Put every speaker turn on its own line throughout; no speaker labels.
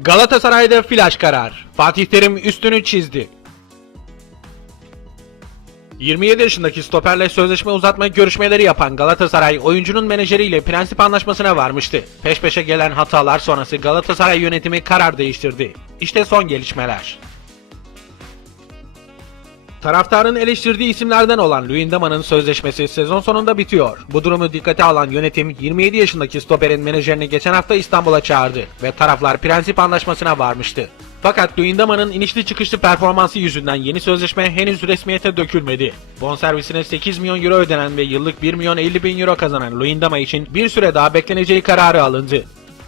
Galatasaray'da flash karar. Fatih Terim üstünü çizdi. 27 yaşındaki stoperle sözleşme uzatma görüşmeleri yapan Galatasaray oyuncunun menajeriyle prensip anlaşmasına varmıştı. Peş peşe gelen hatalar sonrası Galatasaray yönetimi karar değiştirdi. İşte son gelişmeler. Taraftarın eleştirdiği isimlerden olan Luyendama'nın sözleşmesi sezon sonunda bitiyor. Bu durumu dikkate alan yönetim 27 yaşındaki stoperin menajerini geçen hafta İstanbul'a çağırdı ve taraflar prensip anlaşmasına varmıştı. Fakat Luyendama'nın inişli çıkışlı performansı yüzünden yeni sözleşme henüz resmiyete dökülmedi. Bonservisine 8 milyon euro ödenen ve yıllık 1 milyon 50 bin euro kazanan Luyendama için bir süre daha bekleneceği kararı alındı.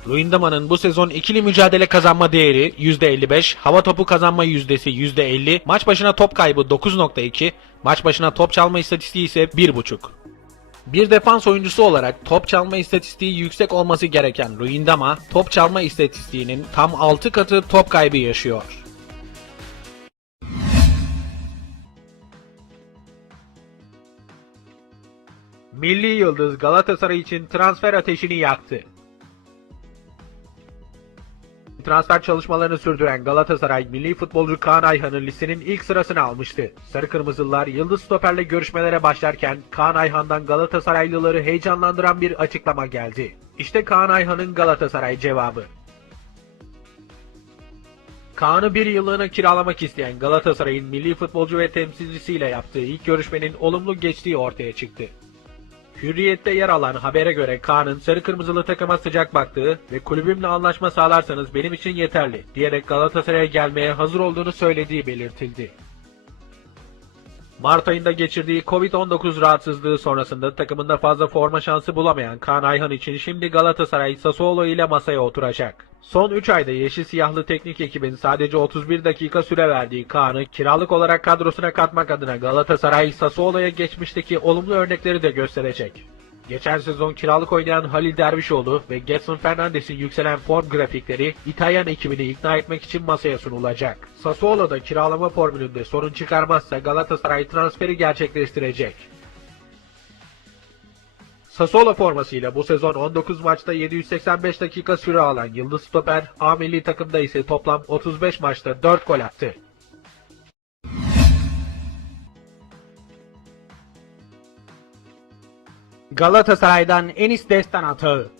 Luyendama'nın bu sezon ikili mücadele kazanma değeri %55, hava topu kazanma yüzdesi %50, maç başına top kaybı 9.2, maç başına top çalma istatistiği ise 1.5. Bir defans oyuncusu olarak top çalma istatistiği yüksek olması gereken Luyendama, top çalma istatistiğinin tam 6 katı top kaybı yaşıyor. Milli Yıldız Galatasaray için transfer ateşini yaktı. Transfer çalışmalarını sürdüren Galatasaray milli futbolcu Kaan Ayhan'ı listenin ilk sırasına almıştı. Sarı Kırmızılılar Yıldız Stoper'le görüşmelere başlarken Kaan Ayhan'dan Galatasaraylıları heyecanlandıran bir açıklama geldi. İşte Kaan Ayhan'ın Galatasaray cevabı. Kaan'ı bir yıllığına kiralamak isteyen Galatasaray'ın milli futbolcu ve temsilcisiyle yaptığı ilk görüşmenin olumlu geçtiği ortaya çıktı. Hürriyet'te yer alan habere göre Kaan'ın sarı kırmızılı takıma sıcak baktığı ve kulübümle anlaşma sağlarsanız benim için yeterli diyerek Galatasaray'a gelmeye hazır olduğunu söylediği belirtildi. Mart ayında geçirdiği Covid-19 rahatsızlığı sonrasında takımında fazla forma şansı bulamayan Kaan Ayhan için şimdi Galatasaray Sassuolo ile masaya oturacak. Son 3 ayda yeşil siyahlı teknik ekibin sadece 31 dakika süre verdiği Kaan'ı kiralık olarak kadrosuna katmak adına Galatasaray Sassuolo'ya geçmişteki olumlu örnekleri de gösterecek. Geçen sezon kiralık oynayan Halil Dervişoğlu ve Getson Fernandes'in yükselen form grafikleri İtalyan ekibini ikna etmek için masaya sunulacak. Sassuolo'da kiralama formülünde sorun çıkarmazsa Galatasaray transferi gerçekleştirecek. Sassuolo formasıyla bu sezon 19 maçta 785 dakika süre alan Yıldız Stoper, A milli takımda ise toplam 35 maçta 4 gol attı. Galatasaray'dan Enis Destan atağı.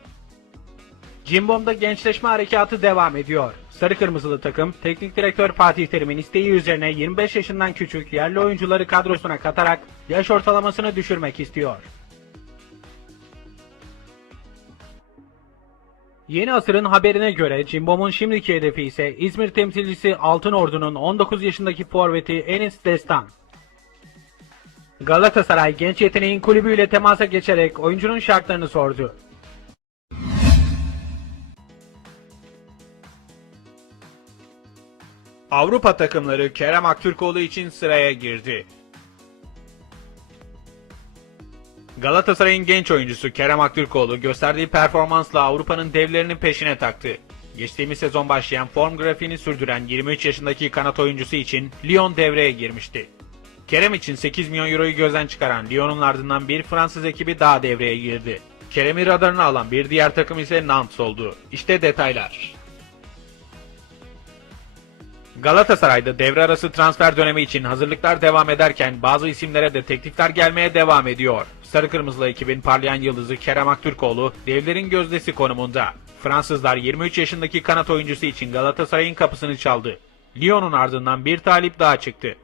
Cimbom'da gençleşme harekatı devam ediyor. Sarı Kırmızılı takım, teknik direktör Fatih Terim'in isteği üzerine 25 yaşından küçük yerli oyuncuları kadrosuna katarak yaş ortalamasını düşürmek istiyor. Yeni Asır'ın haberine göre Cimbom'un şimdiki hedefi ise İzmir temsilcisi Altın Ordu'nun 19 yaşındaki forveti Enis Destan. Galatasaray genç yeteneğin kulübüyle temasa geçerek oyuncunun şartlarını sordu. Avrupa takımları Kerem Aktürkoğlu için sıraya girdi. Galatasaray'ın genç oyuncusu Kerem Aktürkoğlu gösterdiği performansla Avrupa'nın devlerinin peşine taktı. Geçtiğimiz sezon başlayan form grafiğini sürdüren 23 yaşındaki kanat oyuncusu için Lyon devreye girmişti. Kerem için 8 milyon euroyu gözden çıkaran Lyon'un ardından bir Fransız ekibi daha devreye girdi. Kerem'i radarına alan bir diğer takım ise Nantes oldu. İşte detaylar. Galatasaray'da devre arası transfer dönemi için hazırlıklar devam ederken bazı isimlere de teklifler gelmeye devam ediyor. Sarı Kırmızılı ekibin parlayan yıldızı Kerem Aktürkoğlu devlerin gözdesi konumunda. Fransızlar 23 yaşındaki kanat oyuncusu için Galatasaray'ın kapısını çaldı. Lyon'un ardından bir talip daha çıktı.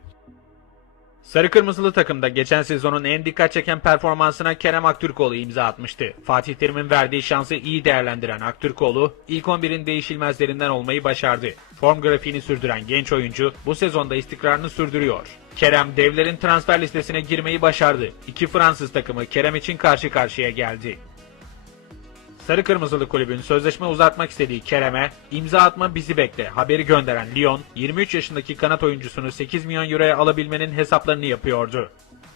Sarı Kırmızılı takımda geçen sezonun en dikkat çeken performansına Kerem Aktürkoğlu imza atmıştı. Fatih Terim'in verdiği şansı iyi değerlendiren Aktürkoğlu, ilk 11'in değişilmezlerinden olmayı başardı. Form grafiğini sürdüren genç oyuncu bu sezonda istikrarını sürdürüyor. Kerem devlerin transfer listesine girmeyi başardı. İki Fransız takımı Kerem için karşı karşıya geldi. Sarı Kırmızılı kulübün sözleşme uzatmak istediği Kerem'e imza atma bizi bekle haberi gönderen Lyon 23 yaşındaki kanat oyuncusunu 8 milyon euroya alabilmenin hesaplarını yapıyordu.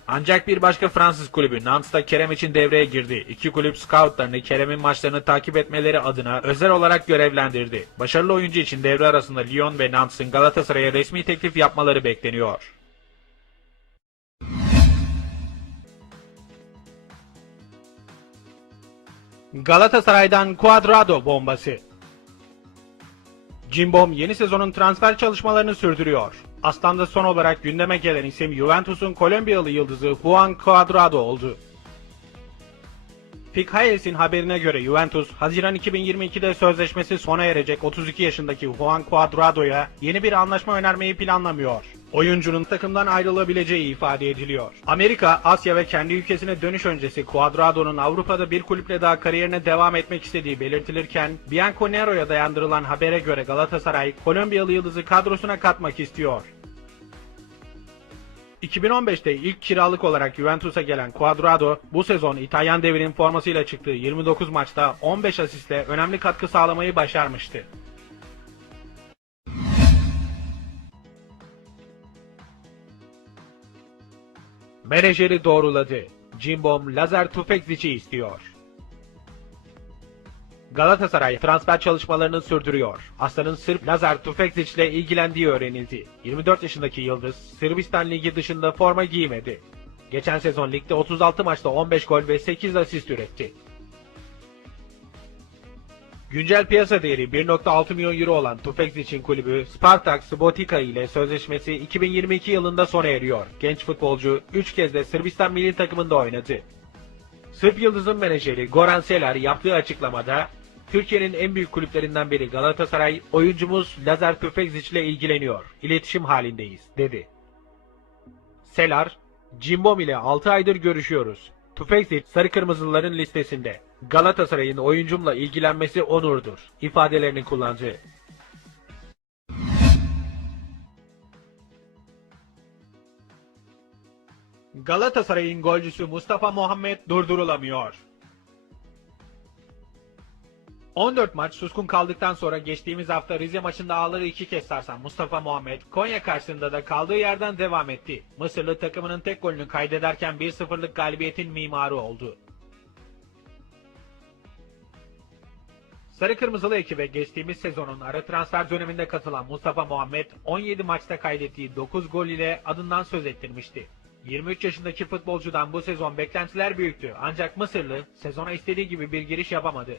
Ancak bir başka Fransız kulübü Nantes Kerem için devreye girdi. İki kulüp scoutlarını Kerem'in maçlarını takip etmeleri adına özel olarak görevlendirdi. Başarılı oyuncu için devre arasında Lyon ve Nantes'ın Galatasaray'a resmi teklif yapmaları bekleniyor. Galatasaray'dan Cuadrado bombası. Cimbom yeni sezonun transfer çalışmalarını sürdürüyor. Aslan'da son olarak gündeme gelen isim Juventus'un Kolombiyalı yıldızı Juan Cuadrado oldu. Pick Hayes'in haberine göre Juventus, Haziran 2022'de sözleşmesi sona erecek 32 yaşındaki Juan Cuadrado'ya yeni bir anlaşma önermeyi planlamıyor. Oyuncunun takımdan ayrılabileceği ifade ediliyor. Amerika, Asya ve kendi ülkesine dönüş öncesi Cuadrado'nun Avrupa'da bir kulüple daha kariyerine devam etmek istediği belirtilirken, Bianconero'ya dayandırılan habere göre Galatasaray, Kolombiyalı yıldızı kadrosuna katmak istiyor. 2015'te ilk kiralık olarak Juventus'a gelen Cuadrado, bu sezon İtalyan devinin formasıyla çıktığı 29 maçta 15 asistle önemli katkı sağlamayı başarmıştı. Menajeri doğruladı. Cimbom Lazar Tufekzic'i istiyor. Galatasaray transfer çalışmalarını sürdürüyor. Aslan'ın Sırp Lazar Tufekzic ile ilgilendiği öğrenildi. 24 yaşındaki Yıldız, Sırbistan Ligi dışında forma giymedi. Geçen sezon ligde 36 maçta 15 gol ve 8 asist üretti. Güncel piyasa değeri 1.6 milyon euro olan Tufekzic'in kulübü Spartak Subotica ile sözleşmesi 2022 yılında sona eriyor. Genç futbolcu 3 kez de Sırbistan milli takımında oynadı. Sırp Yıldız'ın menajeri Goran Selar yaptığı açıklamada Türkiye'nin en büyük kulüplerinden biri Galatasaray, oyuncumuz Lazar Tufekzic ile ilgileniyor. İletişim halindeyiz, dedi. Selar, Cimbom ile 6 aydır görüşüyoruz. Tufekzic sarı kırmızıların listesinde. Galatasaray'ın oyuncumla ilgilenmesi onurdur. ifadelerini kullandı. Galatasaray'ın golcüsü Mustafa Muhammed durdurulamıyor. 14 maç suskun kaldıktan sonra geçtiğimiz hafta Rize maçında ağları iki kez sarsan Mustafa Muhammed, Konya karşısında da kaldığı yerden devam etti. Mısırlı takımının tek golünü kaydederken 1-0'lık galibiyetin mimarı oldu. Sarı Kırmızılı ekibe geçtiğimiz sezonun ara transfer döneminde katılan Mustafa Muhammed 17 maçta kaydettiği 9 gol ile adından söz ettirmişti. 23 yaşındaki futbolcudan bu sezon beklentiler büyüktü ancak Mısırlı sezona istediği gibi bir giriş yapamadı.